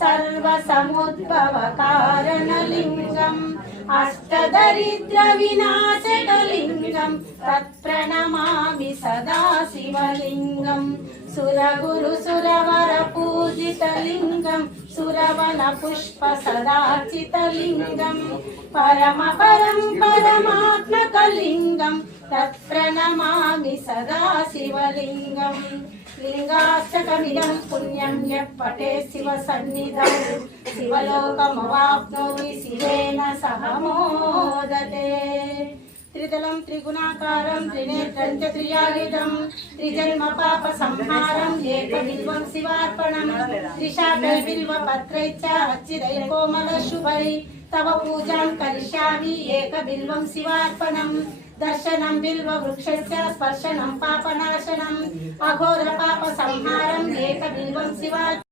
सर्वसमुद्भवकारणलिङ्गम् अष्टदरिद्रविनाशकलिङ्गम् तत्प्रणमामि सदा शिवलिङ्गम् सुरगुरु सुरवर पूजितलिङ्गम् सुरवन पुष्प सदार्चितलिङ्गम् परम परं परमात्मकलिङ्गम् तत्प्रणमामि सदा शिवलिङ्गम् लिंगाष्टकमिदं पुण्यं यः पठेत् शिवसन्निधौ शिवलोकमवाप्नोति शिवेन सह मोदते। त्रिदलं त्रिगुणाकारं त्रिनेत्रं च त्रियायुधं त्रिजन्म पाप संहारं एकबिल्वं शिवार्पणं त्रिशाकैर्बिल्वपत्रैः च अर्चितैः कोमलशुभैः तव पूजां करिष्यामि एकबिल्वं शिवार्पणं दर्शनं बिल्ववृक्षस्य स्पर्शनं पापनाशनम् अघोर पाप संहारं एकबिल्वं शिवार्पणम्।